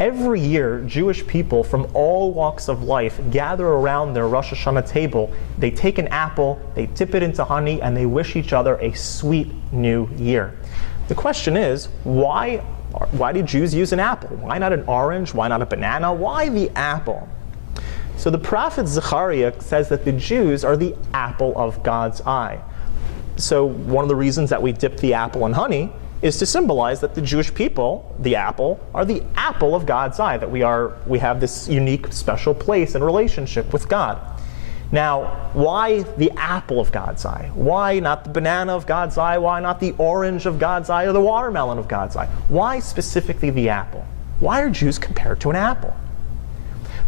Every year, Jewish people from all walks of life gather around their Rosh Hashana table. They take an apple, they dip it into honey, and they wish each other a sweet new year. The question is, why do Jews use an apple? Why not an orange? Why not a banana? Why the apple? So the prophet Zechariah says that the Jews are the apple of God's eye. So one of the reasons that we dip the apple in honey is to symbolize that the Jewish people, the apple, are the apple of God's eye, that we have this unique, special place and relationship with God. Now, why the apple of God's eye? Why not the banana of God's eye? Why not the orange of God's eye or the watermelon of God's eye? Why specifically the apple? Why are Jews compared to an apple?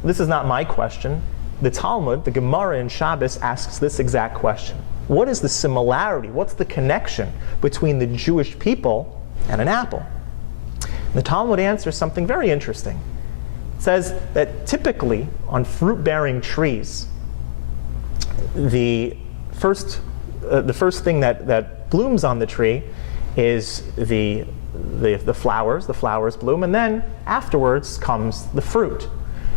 This is not my question. The Talmud, the Gemara in Shabbos, asks this exact question. What is the similarity? What's the connection between the Jewish people and an apple? The Talmud answers something very interesting. It says that typically on fruit-bearing trees, the first thing that blooms on the tree is the flowers. The flowers bloom, and then afterwards comes the fruit.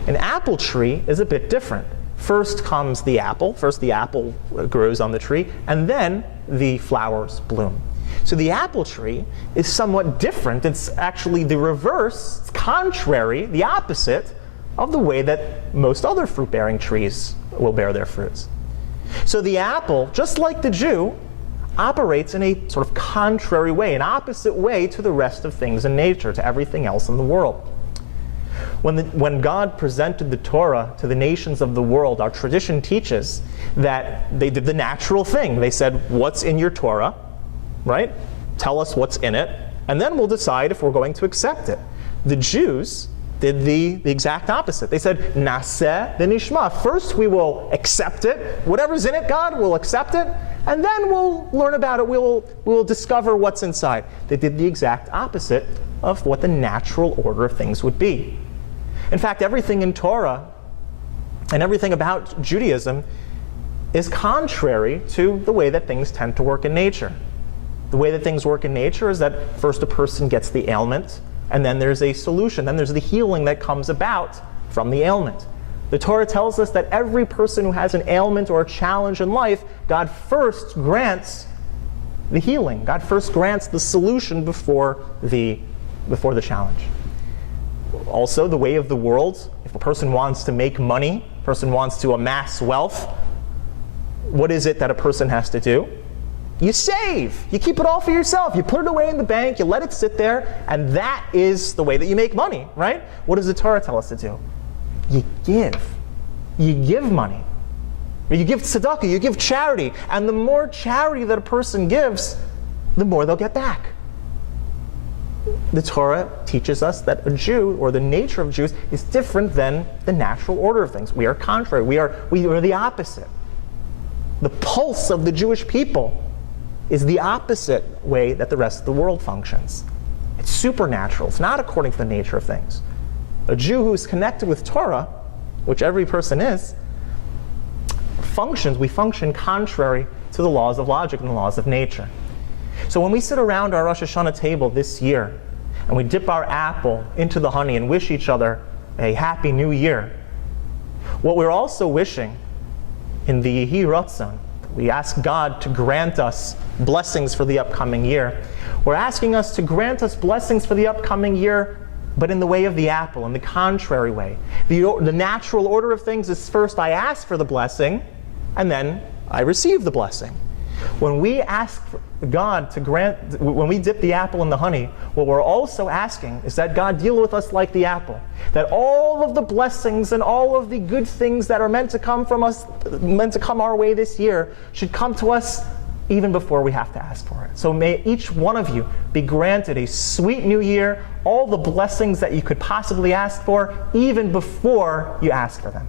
An apple tree is a bit different. First comes the apple. First the apple grows on the tree, and then the flowers bloom. So the apple tree is somewhat different. It's actually the reverse, it's contrary, the opposite of the way that most other fruit-bearing trees will bear their fruits. So the apple, just like the Jew, operates in a sort of contrary way, an opposite way to the rest of things in nature, to everything else in the world. When God presented the Torah to the nations of the world, our tradition teaches that they did the natural thing. They said, what's in your Torah, right? Tell us what's in it, and then we'll decide if we're going to accept it. The Jews did the exact opposite. They said, Naseh v'nishma. First we will accept it. Whatever's in it, God, we'll accept it, and then we'll learn about it. We'll discover what's inside. They did the exact opposite of what the natural order of things would be. In fact, everything in Torah and everything about Judaism is contrary to the way that things tend to work in nature. The way that things work in nature is that first a person gets the ailment, and then there's a solution. Then there's the healing that comes about from the ailment. The Torah tells us that every person who has an ailment or a challenge in life, God first grants the healing. God first grants the solution before the challenge. Also, the way of the world, if a person wants to make money, a person wants to amass wealth, what is it that a person has to do? You save. You keep it all for yourself. You put it away in the bank, you let it sit there, and that is the way that you make money, right? What does the Torah tell us to do? You give. You give money. You give tzedakah, you give charity, and the more charity that a person gives, the more they'll get back. The Torah teaches us that a Jew, or the nature of Jews, is different than the natural order of things. We are contrary. We are the opposite. The pulse of the Jewish people is the opposite way that the rest of the world functions. It's supernatural. It's not according to the nature of things. A Jew who is connected with Torah, which every person is, we function contrary to the laws of logic and the laws of nature. So when we sit around our Rosh Hashana table this year, and we dip our apple into the honey and wish each other a happy new year, what we're also wishing in the Yehi Ratzon, we ask God to grant us blessings for the upcoming year. We're asking us to grant us blessings for the upcoming year, but in the way of the apple, in the contrary way. The natural order of things is first I ask for the blessing, and then I receive the blessing. When we ask God to grant, when we dip the apple in the honey, what we're also asking is that God deal with us like the apple. That all of the blessings and all of the good things that are meant to come from us, meant to come our way this year, should come to us even before we have to ask for it. So may each one of you be granted a sweet new year, all the blessings that you could possibly ask for, even before you ask for them.